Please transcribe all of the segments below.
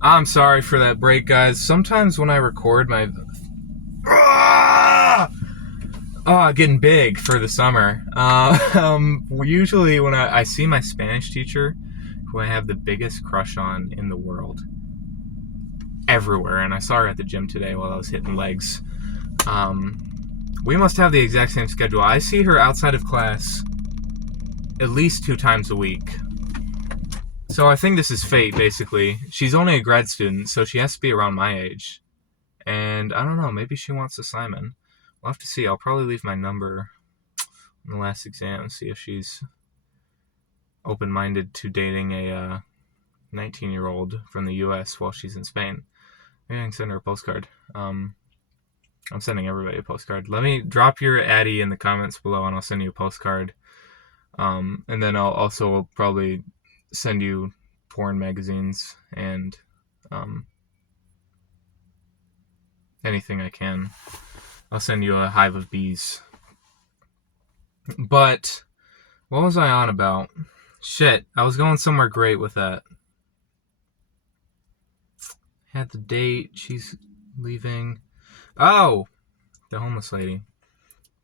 I'm sorry for that break, guys. Sometimes when I record my getting big for the summer. Usually when I see my Spanish teacher, who I have the biggest crush on in the world, everywhere, and I saw her at the gym today while I was hitting legs. Um, we must have the exact same schedule. I see her outside of class at least 2 times a week. So I think this is fate, basically. She's only a grad student, so she has to be around my age. And I don't know, maybe she wants a Simon. We'll have to see. I'll probably leave my number in the last exam, see if she's open-minded to dating a 19-year-old from the U.S. while she's in Spain. Maybe I can send her a postcard. I'm sending everybody a postcard. Let me drop your Addy in the comments below, and I'll send you a postcard. And then I'll also probably send you porn magazines and anything I can. I'll send you a hive of bees. But what was I on about? Shit, I was going somewhere great with that. Had the date, she's leaving. Oh, the homeless lady.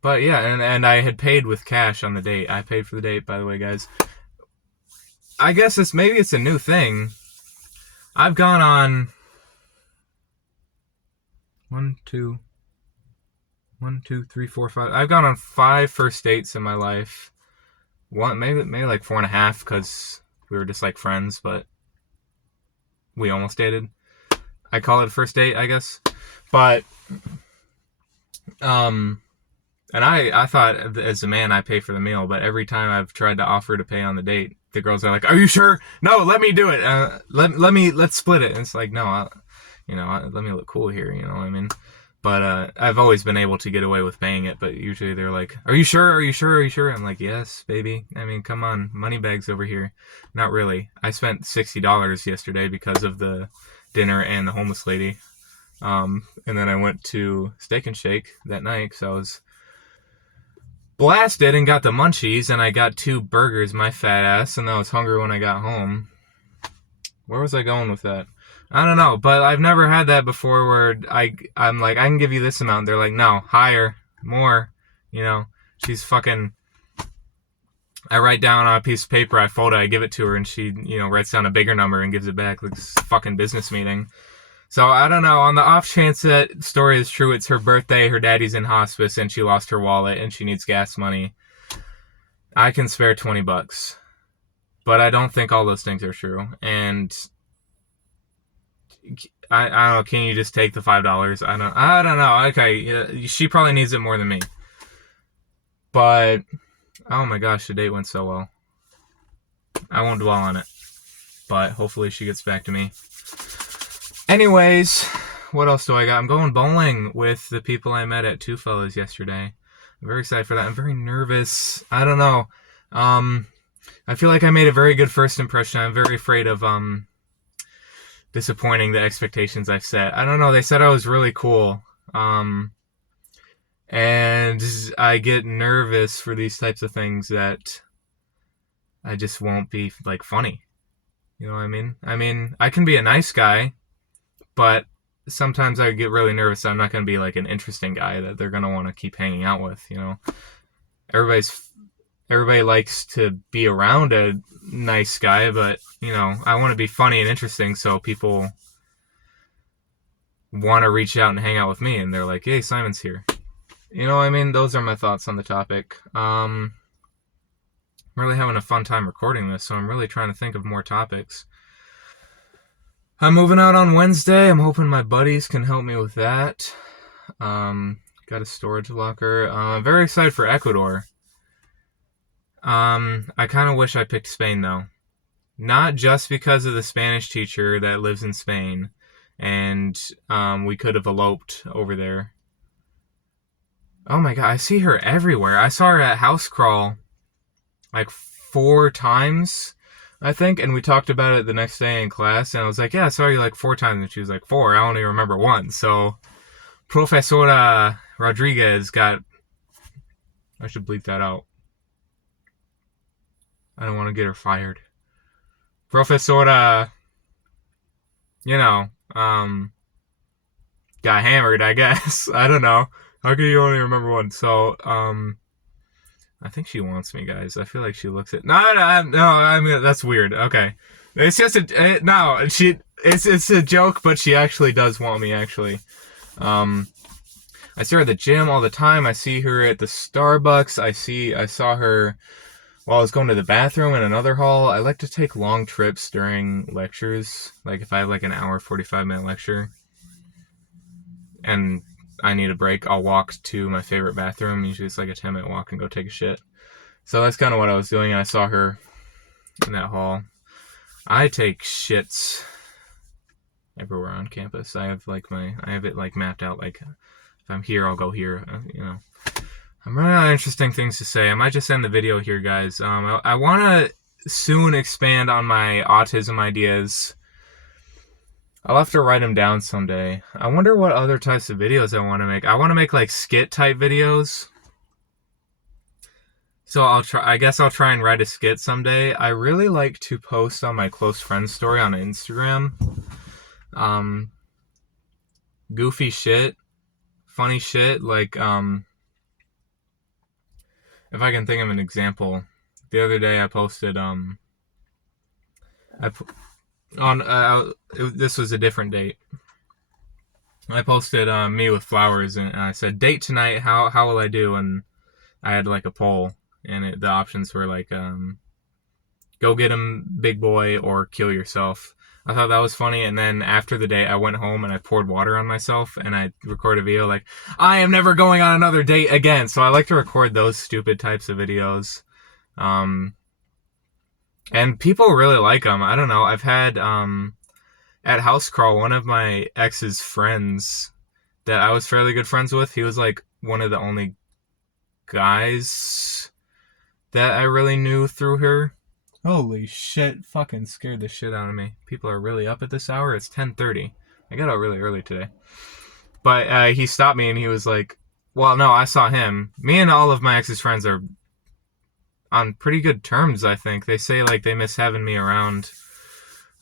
But yeah, and I had paid with cash on the date. I paid for the date, by the way, guys. I guess maybe it's a new thing. I've gone on 1, 2, 1, 2, 3, 4, 5. I've gone on 5 first dates in my life. One, maybe like 4.5, because we were just like friends, but we almost dated. I call it a first date, I guess. But and I thought as a man I pay for the meal, but every time I've tried to offer to pay on the date, the girls are like, "Are you sure? No, let me do it. Let's split it." And it's like, no, let me look cool here. You know what I mean? But I've always been able to get away with paying it. But usually they're like, "Are you sure? Are you sure? Are you sure?" I'm like, "Yes, baby. I mean, come on, money bags over here." Not really. I spent $60 yesterday because of the dinner and the homeless lady. And then I went to Steak and Shake that night because I was blasted and got the munchies, and I got 2 burgers, my fat ass, and I was hungry when I got home. Where was I going with that? I don't know, but I've never had that before where I'm like, I can give you this amount. They're like, no, higher, more. You know, she's fucking. I write down on a piece of paper, I fold it, I give it to her, and she, writes down a bigger number and gives it back like this fucking business meeting. So I don't know. On the off chance that story is true, it's her birthday, her daddy's in hospice, and she lost her wallet, and she needs gas money. I can spare $20, but I don't think all those things are true. And I don't know. Can you just take the $5? I don't know. Okay, she probably needs it more than me. But oh my gosh, the date went so well. I won't dwell on it, but hopefully she gets back to me. Anyways, what else do I got? I'm going bowling with the people I met at Two Fellas yesterday. I'm very excited for that. I'm very nervous. I don't know. I feel like I made a very good first impression. I'm very afraid of disappointing the expectations I've set. I don't know. They said I was really cool. And I get nervous for these types of things that I just won't be like funny. You know what I mean? I mean, I can be a nice guy, but sometimes I get really nervous that I'm not going to be like an interesting guy that they're going to want to keep hanging out with, Everybody likes to be around a nice guy, but, I want to be funny and interesting so people want to reach out and hang out with me, and they're like, "Hey, Simon's here." You know what I mean? Those are my thoughts on the topic. I'm really having a fun time recording this, so I'm really trying to think of more topics. I'm moving out on Wednesday. I'm hoping my buddies can help me with that. Got a storage locker. I'm very excited for Ecuador. I kind of wish I picked Spain, though. Not just because of the Spanish teacher that lives in Spain, and we could have eloped over there. Oh my god, I see her everywhere. I saw her at House Crawl like 4 times, I think, and we talked about it the next day in class, and I was like, "Yeah, I saw you like 4 times," and she was like, 4, I only remember 1, so Profesora Rodriguez got... I should bleep that out. I don't want to get her fired. Profesora you know, got hammered, I guess. I don't know. How can you only remember one? So, I think she wants me, guys. I feel like she looks at. No, I mean that's weird. Okay, it's just no. It's a joke, but she actually does want me. Actually, um, I see her at the gym all the time. I see her at the Starbucks. I saw her while I was going to the bathroom in another hall. I like to take long trips during lectures. Like if I have like an hour, 45-minute lecture, and I need a break, I'll walk to my favorite bathroom. Usually it's like a 10-minute walk and go take a shit. So that's kind of what I was doing. And I saw her in that hall. I take shits everywhere on campus. I have it like mapped out. Like if I'm here, I'll go here. I'm running out of interesting things to say. I might just end the video here, guys. I want to soon expand on my autism ideas. I'll have to write them down someday. I wonder what other types of videos I want to make. I want to make like skit type videos. So I guess I'll try and write a skit someday. I really like to post on my close friends story on Instagram. Goofy shit, funny shit. Like, if I can think of an example, the other day I posted, this was a different date. I posted me with flowers, and I said, date tonight, how will I do? And I had like a poll, and the options were like, go get him, big boy, or kill yourself. I thought that was funny, and then after the date, I went home and I poured water on myself, and I recorded a video like, I am never going on another date again. So I like to record those stupid types of videos. And people really like them. I don't know. I've had, at House Crawl, one of my ex's friends that I was fairly good friends with, he was like one of the only guys that I really knew through her. Holy shit, fucking scared the shit out of me. People are really up at this hour. It's 10:30. I got out really early today. But he stopped me and he was like, well, no, I saw him. Me and all of my ex's friends are on pretty good terms, I think. They say like they miss having me around.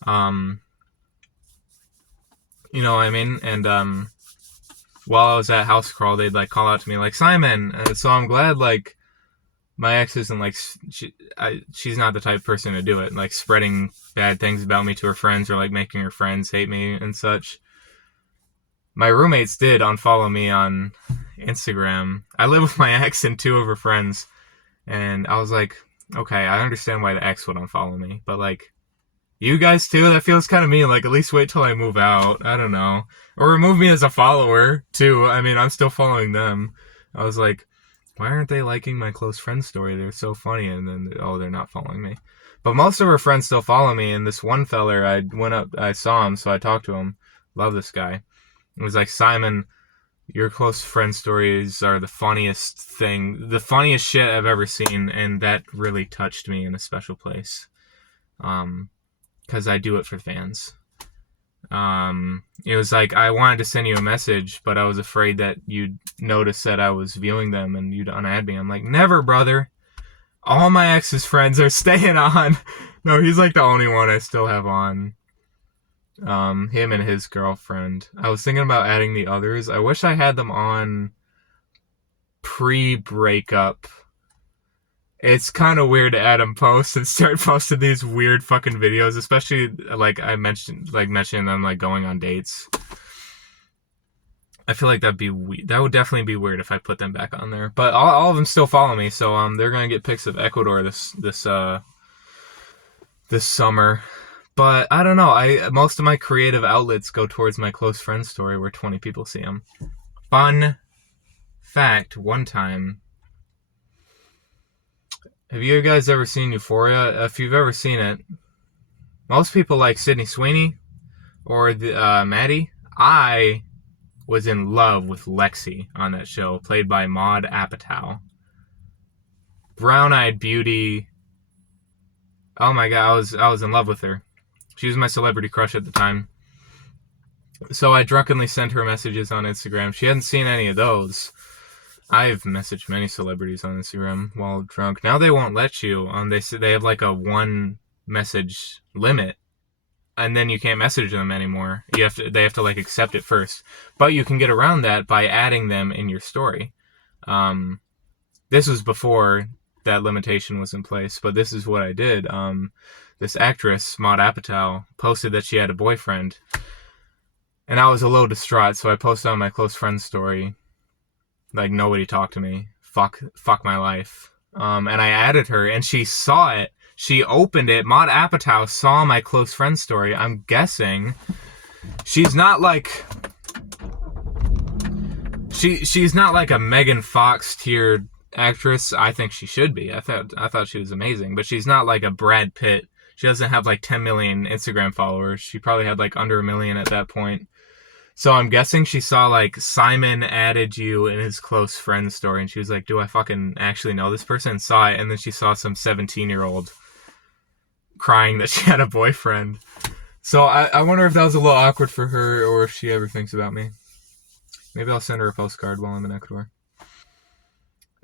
You know what I mean? And while I was at House Crawl, they'd like call out to me like, Simon. So I'm glad like my ex isn't like, she's not the type of person to do it, like spreading bad things about me to her friends or like making her friends hate me and such. My roommates did unfollow me on Instagram. I live with my ex and two of her friends, and I was like, okay, I understand why the ex would unfollow me, but like, you guys too? That feels kind of mean. Like, at least wait till I move out. I don't know. Or remove me as a follower too. I mean, I'm still following them. I was like, why aren't they liking my close friend story? They're so funny. And then, oh, they're not following me. But most of her friends still follow me. And this one feller, I saw him, so I talked to him. Love this guy. It was like, Simon, your close friend stories are the funniest shit I've ever seen. And that really touched me in a special place. Because I do it for fans. It was like, I wanted to send you a message, but I was afraid that you'd notice that I was viewing them and you'd unadd me. I'm like, never, brother. All my ex's friends are staying on. No, he's like the only one I still have on. Him and his girlfriend. I was thinking about adding the others. I wish I had them on pre-breakup. It's kind of weird to add them posts and start posting these weird fucking videos, especially like I mentioned, like mentioning them like going on dates. I feel like that would definitely be weird if I put them back on there. But all of them still follow me, so they're gonna get pics of Ecuador this summer. But I don't know. Most of my creative outlets go towards my close friend story where 20 people see them. Fun fact: one time. Have you guys ever seen Euphoria? If you've ever seen it, most people like Sydney Sweeney or Maddie. I was in love with Lexi on that show, played by Maude Apatow. Brown-eyed beauty. Oh my god, I was in love with her. She was my celebrity crush at the time. So I drunkenly sent her messages on Instagram. She hadn't seen any of those. I've messaged many celebrities on Instagram while drunk. Now they won't let you. They have like a one message limit. and then you can't message them anymore. They have to like accept it first. But you can get around that by adding them in your story. This was before that limitation was in place, but this is what I did. This actress, Maud Apatow, posted that she had a boyfriend, and I was a little distraught, so I posted on my close friend's story, like, nobody talked to me. Fuck my life. And I added her, and she saw it. She opened it. Maud Apatow saw my close friend story. I'm guessing she's not like she's not like a Megan Fox tiered actress. I think she should be. I thought she was amazing, but she's not like a Brad Pitt. She doesn't have like 10 million Instagram followers. She probably had like under 1 million at that point. So I'm guessing she saw like Simon added you in his close friend story, and she was like, do I fucking actually know this person? And saw it, and then she saw some 17-year-old crying that she had a boyfriend. So I wonder if that was a little awkward for her, or if she ever thinks about me. Maybe I'll send her a postcard while I'm in Ecuador.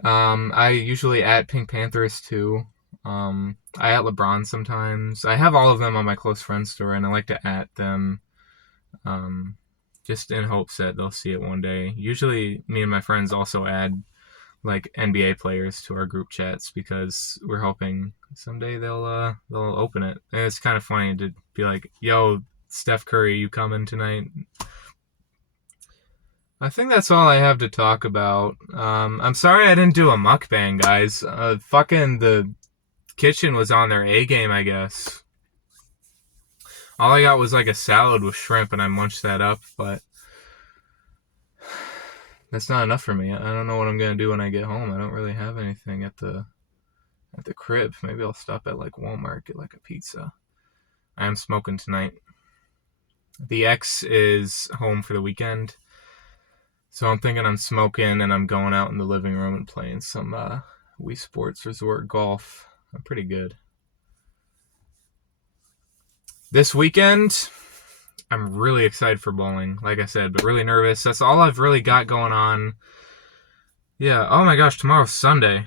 I usually at Pink Panthers too. I at LeBron sometimes. I have all of them on my close friends story, and I like to at them. Just in hopes that they'll see it one day. Usually, me and my friends also add like NBA players to our group chats because we're hoping someday they'll open it. And it's kind of funny to be like, "Yo, Steph Curry, you coming tonight?" I think that's all I have to talk about. I'm sorry I didn't do a mukbang, guys. Fucking the kitchen was on their A game, I guess. All I got was like a salad with shrimp, and I munched that up, but that's not enough for me. I don't know what I'm gonna do when I get home. I don't really have anything at the crib. Maybe I'll stop at like Walmart, get like a pizza. I am smoking tonight. The ex is home for the weekend, so I'm thinking I'm smoking and I'm going out in the living room and playing some Wii Sports Resort golf. I'm pretty good. This weekend, I'm really excited for bowling, like I said, but really nervous. That's all I've really got going on. Yeah, oh my gosh, tomorrow's Sunday.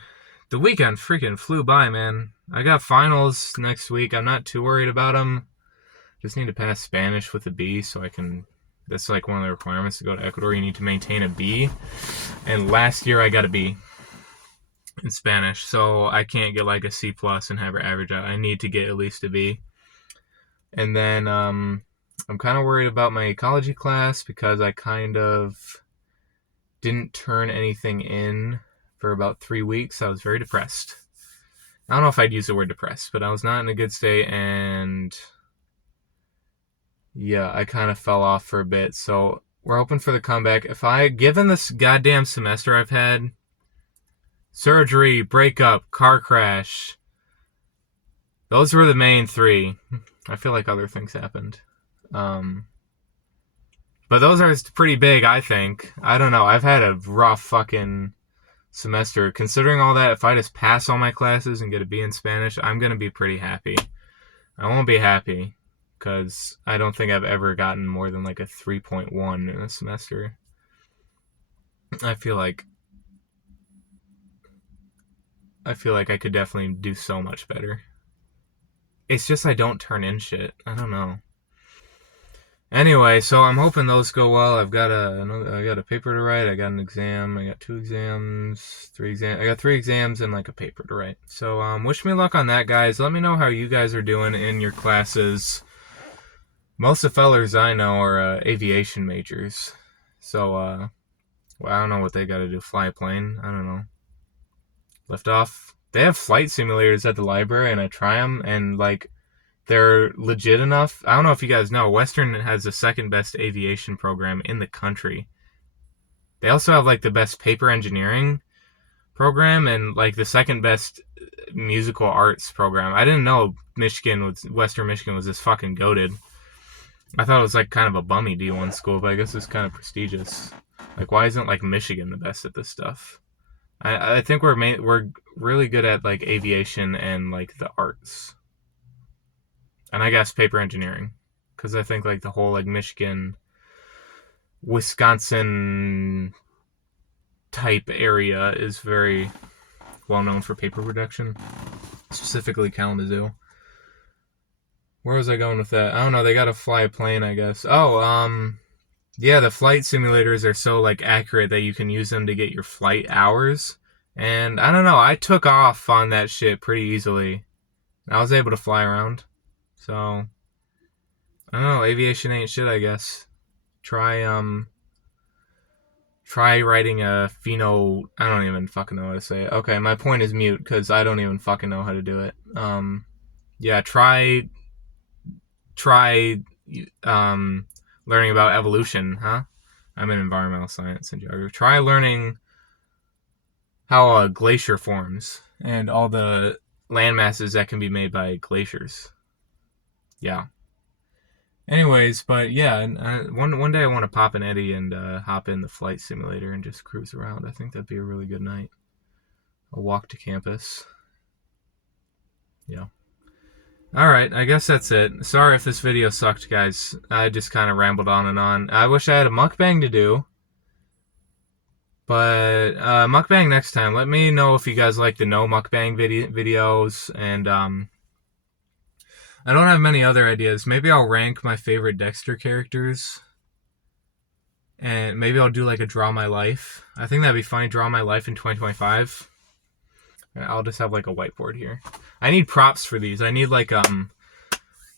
The weekend freaking flew by, man. I got finals next week. I'm not too worried about them. Just need to pass Spanish with a B so I can... That's like one of the requirements to go to Ecuador. You need to maintain a B. And last year I got a B in Spanish, so I can't get like a C plus and have an average out. I need to get at least a B. And then I'm kind of worried about my ecology class because I kind of didn't turn anything in for about 3 weeks. I was very depressed. I don't know if I'd use the word depressed, but I was not in a good state, and yeah, I kind of fell off for a bit. So we're hoping for the comeback. Given this goddamn semester I've had, surgery, breakup, car crash, those were the main 3. I feel like other things happened. But those are pretty big, I think. I don't know. I've had a rough fucking semester. Considering all that, if I just pass all my classes and get a B in Spanish, I'm going to be pretty happy. I won't be happy because I don't think I've ever gotten more than like a 3.1 in a semester. I feel like I could definitely do so much better. It's just I don't turn in shit. I don't know. Anyway, so I'm hoping those go well. I got a paper to write. I got an exam. I got 2 exams, 3 exams. I got 3 exams and like a paper to write. So wish me luck on that, guys. Let me know how you guys are doing in your classes. Most of the fellers I know are aviation majors. So well, I don't know what they got to do. Fly a plane? I don't know. Lift off? They have flight simulators at the library, and I try them, and like they're legit enough. I don't know if you guys know, Western has the second best aviation program in the country. They also have like the best paper engineering program and like the second best musical arts program. I didn't know Western Michigan was this fucking goated. I thought it was like kind of a bummy D1 school, but I guess it's kind of prestigious. Like, why isn't like Michigan the best at this stuff? I think we're really good at like aviation and like the arts. And I guess paper engineering, because I think like the whole like Michigan, Wisconsin type area is very well known for paper production, specifically Kalamazoo. Where was I going with that? I don't know. They got to fly a plane, I guess. Oh, yeah, the flight simulators are so like accurate that you can use them to get your flight hours. And I don't know, I took off on that shit pretty easily. I was able to fly around. So, I don't know, aviation ain't shit, I guess. Try try writing a pheno. I don't even fucking know how to say it. Okay, my point is mute because I don't even fucking know how to do it. Yeah, try learning about evolution, huh? I'm in environmental science and geography. Try learning how a glacier forms and all the land masses that can be made by glaciers. Yeah. Anyways, but yeah, one day I want to pop an Eddie and hop in the flight simulator and just cruise around. I think that'd be a really good night. A walk to campus. Yeah. Alright, I guess that's it. Sorry if this video sucked, guys. I just kind of rambled on and on. I wish I had a mukbang to do. But mukbang next time. Let me know if you guys like the no mukbang videos. And I don't have many other ideas. Maybe I'll rank my favorite Dexter characters. And maybe I'll do like a Draw My Life. I think that'd be funny. Draw My Life in 2025. I'll just have like a whiteboard here. I need props for these. I need like I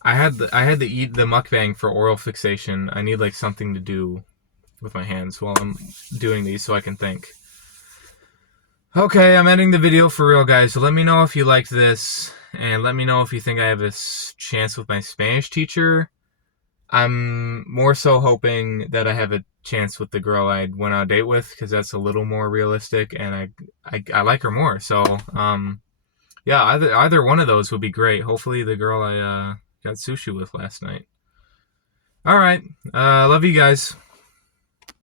had to eat the mukbang for oral fixation. I need like something to do with my hands while I'm doing these so I can think. Okay, I'm ending the video for real, guys. So let me know if you liked this, and let me know if you think I have a chance with my Spanish teacher. I'm more so hoping that I have a chance with the girl I went on a date with, because that's a little more realistic, and I like her more. So, yeah, either one of those would be great. Hopefully the girl I got sushi with last night. All right, love you guys.